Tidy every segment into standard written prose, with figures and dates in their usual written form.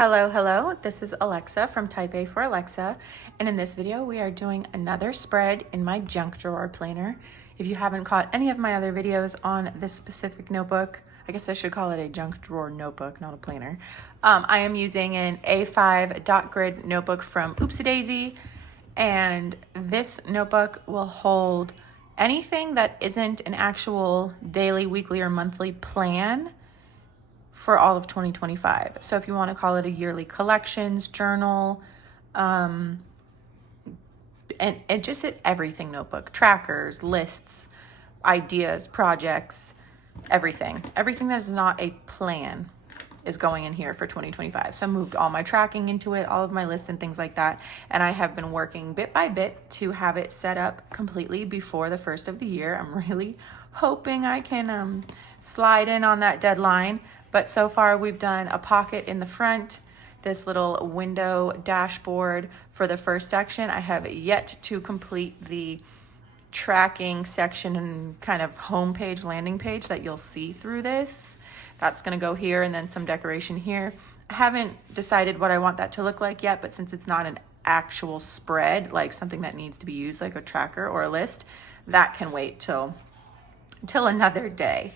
Hello, this is Alexa from Type A for Alexa, and in this video we are doing another spread in my junk drawer planner. If you haven't caught any of my other videos on this specific notebook, I guess I should call it a junk drawer notebook, not a planner. I am using an A5 dot grid notebook from Oopsie Daisy, and this notebook will hold anything that isn't an actual daily, weekly, or monthly plan for all of 2025. So if you want to call it a yearly collections journal, and just everything notebook, trackers, lists, ideas, projects, everything that is not a plan is going in here for 2025. So I moved all my tracking into it, all of my lists and things like that. And I have been working bit by bit to have it set up completely before the first of the year. I'm really hoping I can slide in on that deadline. But so far we've done a pocket in the front, this little window dashboard for the first section. I have yet to complete the tracking section and kind of homepage, landing page that you'll see through this. That's gonna go here, and then some decoration here. I haven't decided what I want that to look like yet, but since it's not an actual spread, like something that needs to be used like a tracker or a list, that can wait till another day.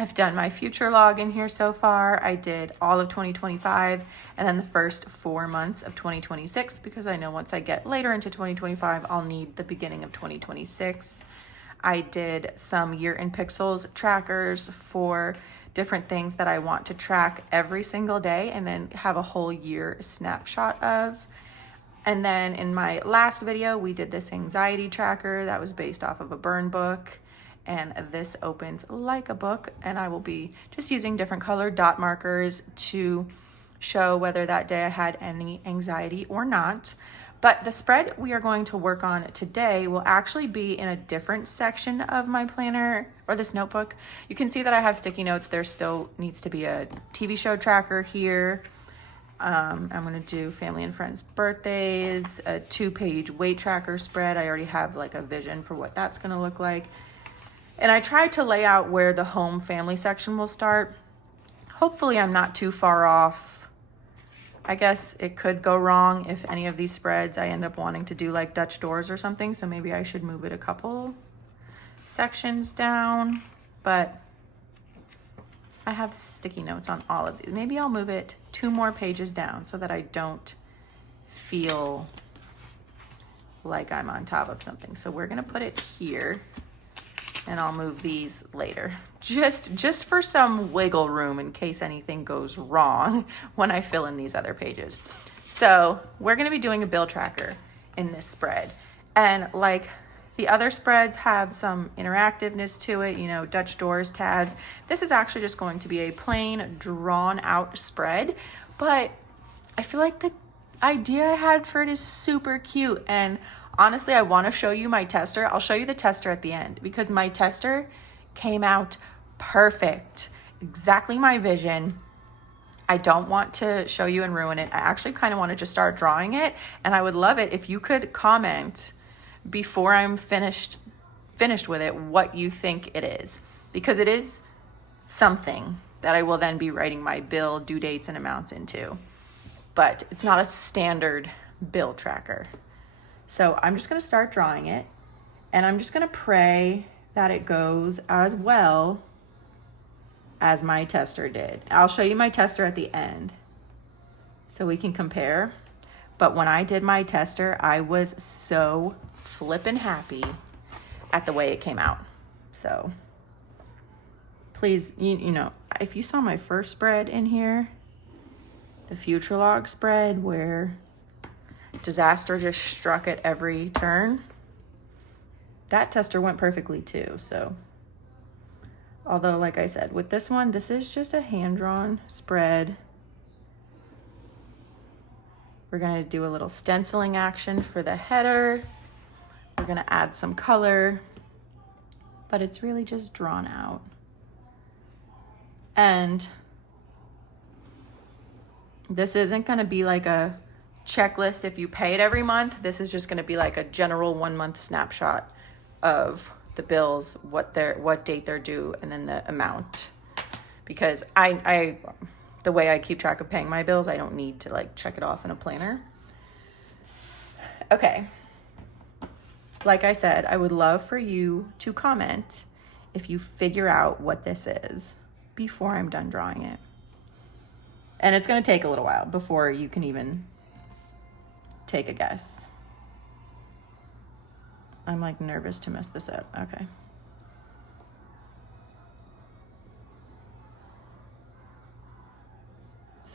I've done my future log in here so far. I did all of 2025 and then the first 4 months of 2026, because I know once I get later into 2025, I'll need the beginning of 2026. I did some year in pixels trackers for different things that I want to track every single day and then have a whole year snapshot of. And then in my last video, we did this anxiety tracker that was based off of a burn book. And this opens like a book, and I will be just using different colored dot markers to show whether that day I had any anxiety or not. But the spread we are going to work on today will actually be in a different section of my planner or this notebook. You can see that I have sticky notes. There still needs to be a TV show tracker here. I'm gonna do family and friends birthdays, a 2-page weight tracker spread. I already have like a vision for what that's gonna look like. And I tried to lay out where the home family section will start. Hopefully I'm not too far off. I guess it could go wrong if any of these spreads I end up wanting to do like Dutch doors or something. So maybe I should move it a couple sections down, but I have sticky notes on all of these. Maybe I'll move it 2 more pages down so that I don't feel like I'm on top of something. So we're gonna put it here. And I'll move these later, just for some wiggle room in case anything goes wrong when I fill in these other pages. So we're gonna be doing a bill tracker in this spread. And like the other spreads have some interactiveness to it, you know, Dutch doors, tabs. This is actually just going to be a plain drawn out spread, but I feel like the idea I had for it is super cute. And honestly, I want to show you my tester. I'll show you the tester at the end because my tester came out perfect. Exactly my vision. I don't want to show you and ruin it. I actually kind of want to just start drawing it, and I would love it if you could comment before I'm finished with it what you think it is, because it is something that I will then be writing my bill due dates and amounts into. But it's not a standard bill tracker. So I'm just gonna start drawing it, and I'm just gonna pray that it goes as well as my tester did. I'll show you my tester at the end so we can compare. But when I did my tester, I was so flippin' happy at the way it came out. So please, you know, if you saw my first spread in here, the future log spread where disaster just struck at every turn, that tester went perfectly too. So although, like I said, with this one, this is just a hand-drawn spread. We're gonna do a little stenciling action for the header. We're gonna add some color, but it's really just drawn out. And this isn't gonna be like a checklist if you pay it every month. This is just going to be like a general 1-month snapshot of the bills, what date they're due, and then the amount. Because the the way I keep track of paying my bills, I don't need to like check it off in a planner. Okay. Like I said, I would love for you to comment if you figure out what this is before I'm done drawing it. And it's going to take a little while before you can even take a guess. I'm like nervous to mess this up. Okay.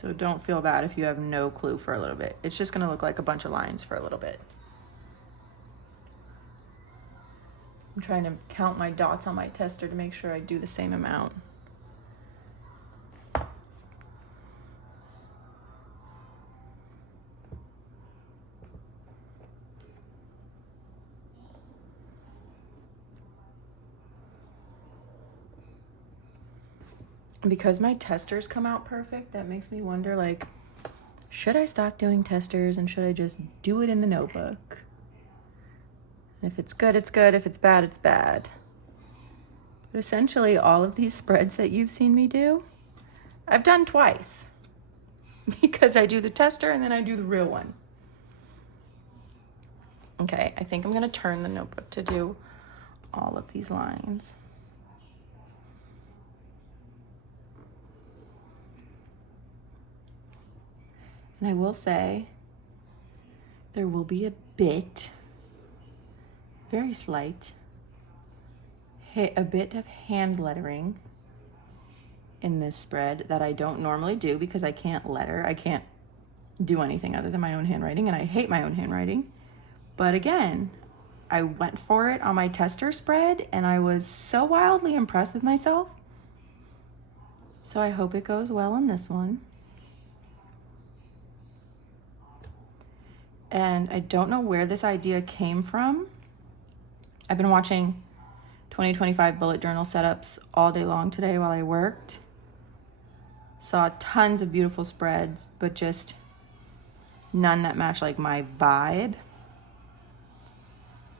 So don't feel bad if you have no clue for a little bit. It's just going to look like a bunch of lines for a little bit. I'm trying to count my dots on my tester to make sure I do the same amount. Because my testers come out perfect, that makes me wonder, like, should I stop doing testers and should I just do it in the notebook? If it's good, it's good. If it's bad, it's bad. But essentially, all of these spreads that you've seen me do, I've done twice. Because I do the tester and then I do the real one. Okay, I think I'm going to turn the notebook to do all of these lines. And I will say, there will be a bit, very slight, a bit of hand lettering in this spread that I don't normally do because I can't letter. I can't do anything other than my own handwriting, and I hate my own handwriting. But again, I went for it on my tester spread, and I was so wildly impressed with myself. So I hope it goes well in this one. And I don't know where this idea came from. I've been watching 2025 bullet journal setups all day long today while I worked. Saw tons of beautiful spreads, but just none that match like my vibe.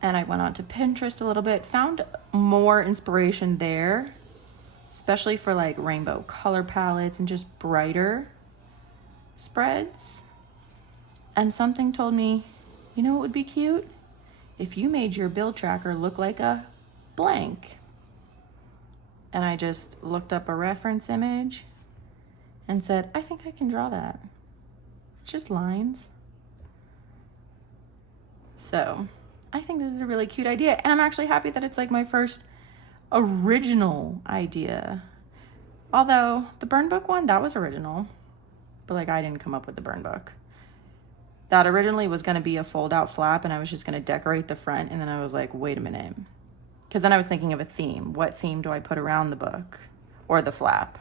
And I went on to Pinterest a little bit, found more inspiration there, especially for like rainbow color palettes and just brighter spreads. And something told me, you know what would be cute? If you made your bill tracker look like a blank. And I just looked up a reference image and said, I think I can draw that. It's just lines. So I think this is a really cute idea. And I'm actually happy that it's like my first original idea. Although the burn book one, that was original. But like I didn't come up with the burn book. That originally was going to be a fold-out flap, and I was just going to decorate the front, and then I was like, wait a minute. Because then I was thinking of a theme. What theme do I put around the book or the flap?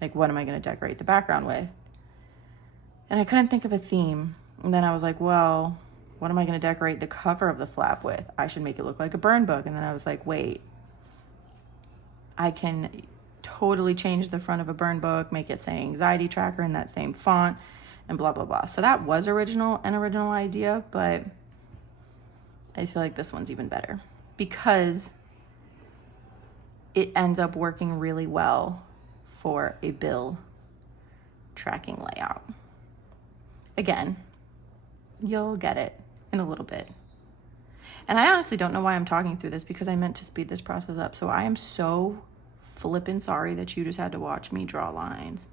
Like, what am I going to decorate the background with? And I couldn't think of a theme. And then I was like, well, what am I going to decorate the cover of the flap with? I should make it look like a burn book. And then I was like, wait, I can totally change the front of a burn book, make it say anxiety tracker in that same font, and blah, blah, blah. So that was an original idea, but I feel like this one's even better because it ends up working really well for a bill tracking layout. Again, you'll get it in a little bit. And I honestly don't know why I'm talking through this because I meant to speed this process up. So I am so flippin' sorry that you just had to watch me draw lines.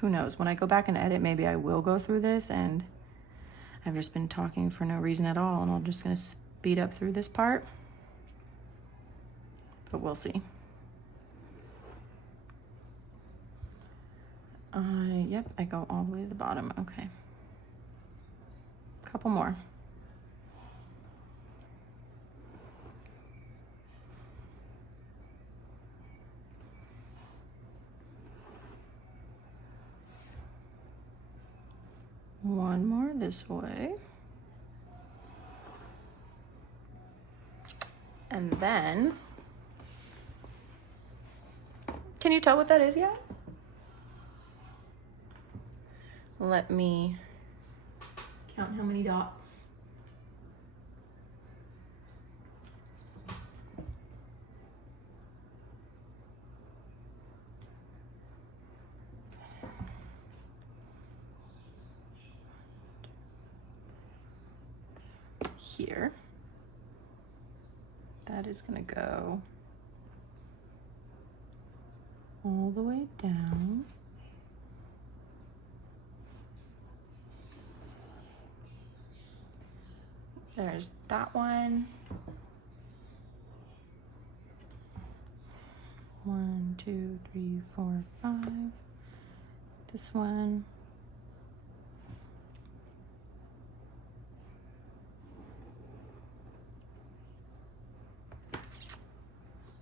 Who knows? When I go back and edit, maybe I will go through this and I've just been talking for no reason at all and I'm just going to speed up through this part. But we'll see. Yep, I go all the way to the bottom. Okay. Couple more. One more this way. And then, can you tell what that is yet? Let me count how many dots. here. That is gonna go all the way down. There's that one. 1, 2, 3, 4, 5. This one.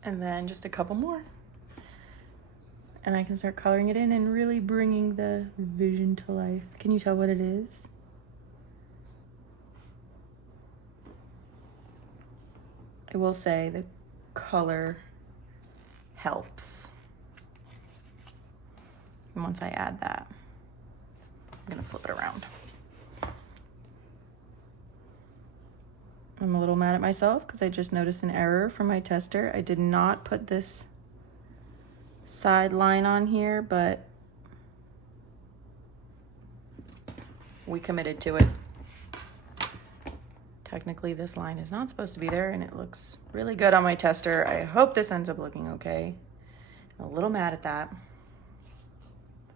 And then just a couple more. And I can start coloring it in and really bringing the vision to life. Can you tell what it is? I will say the color helps. And once I add that, I'm gonna flip it around. I'm a little mad at myself because I just noticed an error from my tester. I did not put this side line on here, but we committed to it. Technically, this line is not supposed to be there, and it looks really good on my tester. I hope this ends up looking okay. I'm a little mad at that.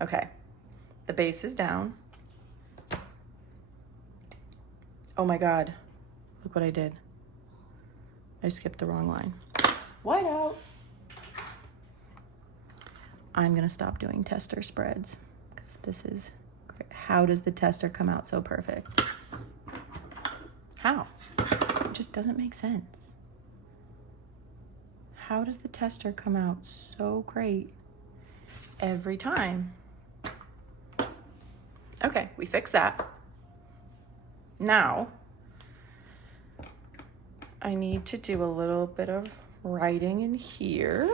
Okay, the base is down. Oh my God, look what I did. I skipped the wrong line. White out. I'm gonna stop doing tester spreads because this is great. How does the tester come out so perfect? How? It just doesn't make sense. How does the tester come out so great every time? Okay, we fixed that. Now, I need to do a little bit of writing in here.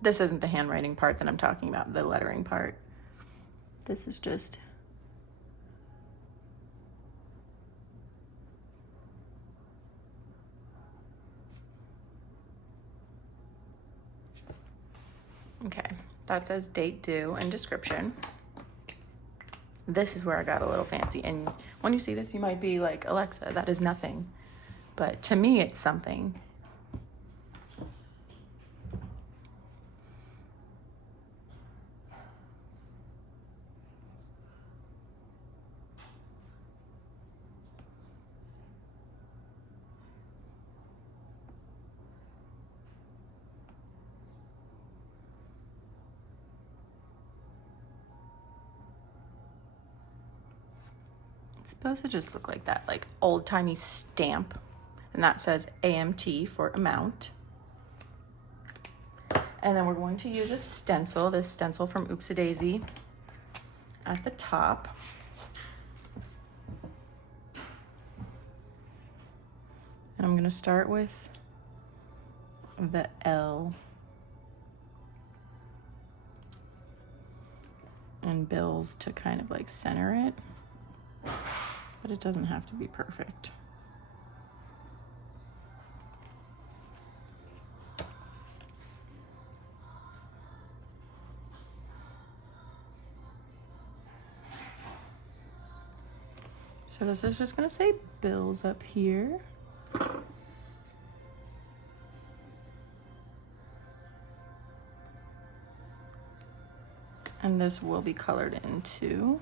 This isn't the handwriting part that I'm talking about, the lettering part. This is just okay. That says date due and description. This is where I got a little fancy. And when you see this, you might be like, Alexa, that is nothing. But to me, it's something. It's supposed to just look like that, like old-timey stamp. And that says AMT for amount. And then we're going to use a stencil, this stencil from Oopsie Daisy at the top. And I'm gonna start with the L and bills to kind of like center it, but it doesn't have to be perfect. So this is just gonna say bills up here. And this will be colored in too.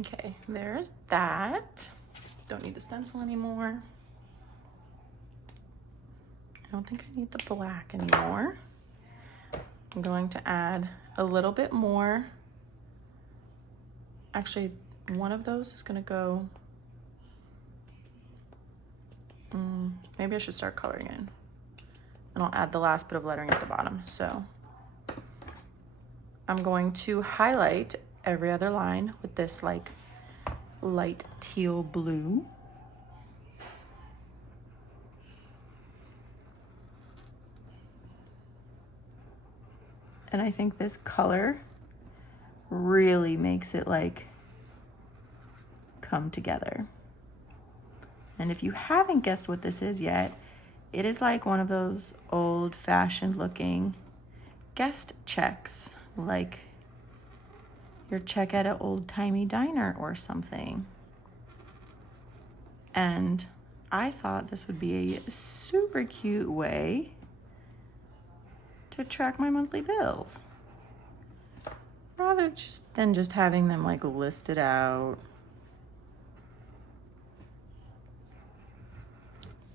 Okay, there's that. Don't need the stencil anymore. I don't think I need the black anymore. I'm going to add a little bit more. Actually, one of those is gonna go, maybe I should start coloring in. And I'll add the last bit of lettering at the bottom. So I'm going to highlight every other line with this like light teal blue. And I think this color really makes it like come together. And if you haven't guessed what this is yet, it is like one of those old-fashioned looking guest checks, like your check at an old-timey diner or something. And I thought this would be a super cute way to track my monthly bills, rather than just having them like listed out.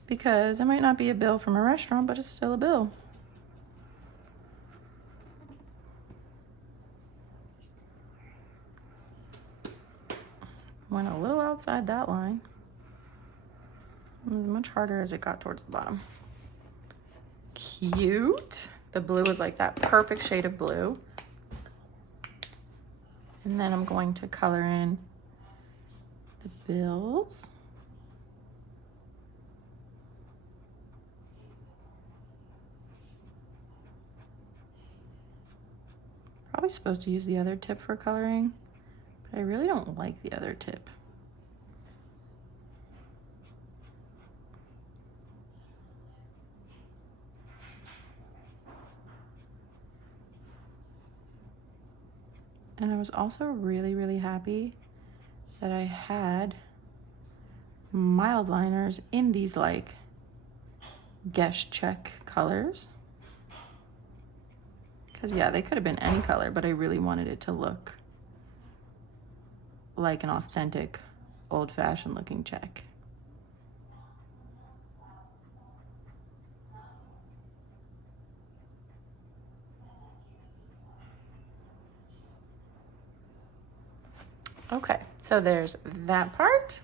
Because it might not be a bill from a restaurant, but it's still a bill. Went a little outside that line. It was much harder as it got towards the bottom. Cute. The blue is like that perfect shade of blue. And then I'm going to color in the bills. Probably supposed to use the other tip for coloring, but I really don't like the other tip. And I was also really, really happy that I had mild liners in these like guest check colors. Because yeah, they could have been any color, but I really wanted it to look like an authentic, old-fashioned looking check. Okay, so there's that part.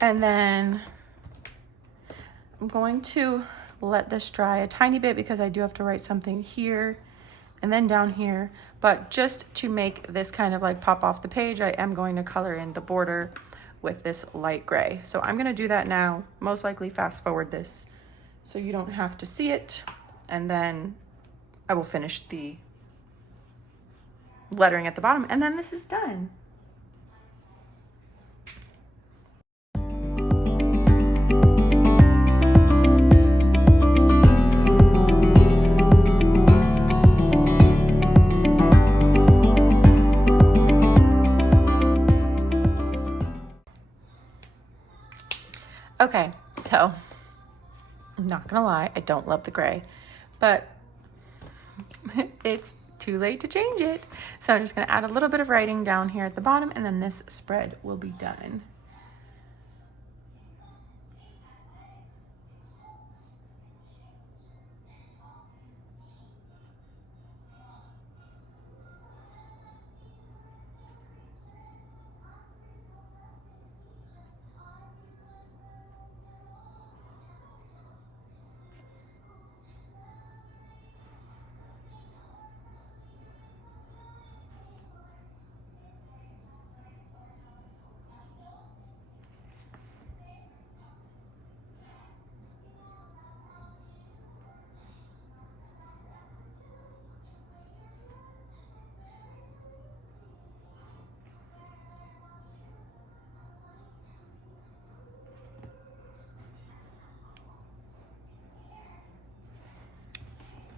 And then I'm going to let this dry a tiny bit because I do have to write something here and then down here. But just to make this kind of like pop off the page, I am going to color in the border with this light gray. So I'm gonna do that now, most likely fast forward this so you don't have to see it. And then I will finish the lettering at the bottom, and then this is done. Okay, so I'm not gonna lie, I don't love the gray, but it's too late to change it. So I'm just gonna add a little bit of writing down here at the bottom, and then this spread will be done.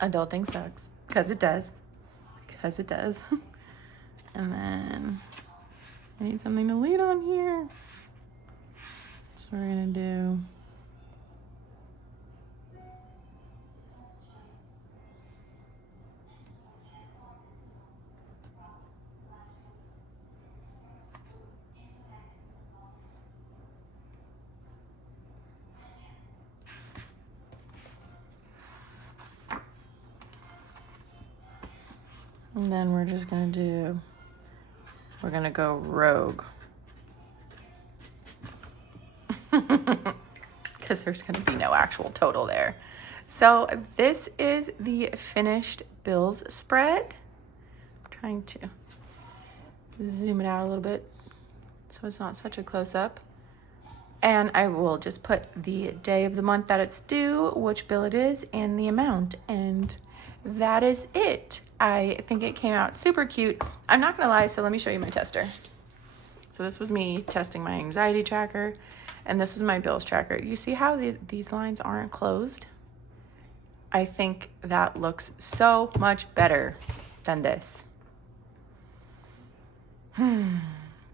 Adulting sucks, because it does. Because it does. And then I need something to lead on here. So we're gonna do and then we're just gonna do, we're gonna go rogue. Because there's gonna be no actual total there. So this is the finished bills spread. I'm trying to zoom it out a little bit so it's not such a close-up. And I will just put the day of the month that it's due, which bill it is, and the amount. And that is it. I think it came out super cute. I'm not gonna lie, so let me show you my tester. So this was me testing my anxiety tracker, and this is my bills tracker. You see how these lines aren't closed? I think that looks so much better than this.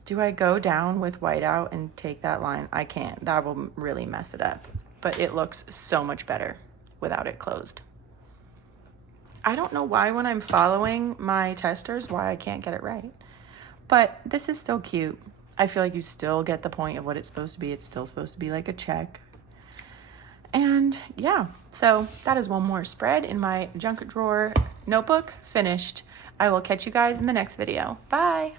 Do I go down with whiteout and take that line? I can't. That will really mess it up. But it looks so much better without it closed. I don't know why when I'm following my testers, why I can't get it right. But this is still cute. I feel like you still get the point of what it's supposed to be. It's still supposed to be like a check. And yeah, so that is one more spread in my junk drawer notebook finished. I will catch you guys in the next video. Bye.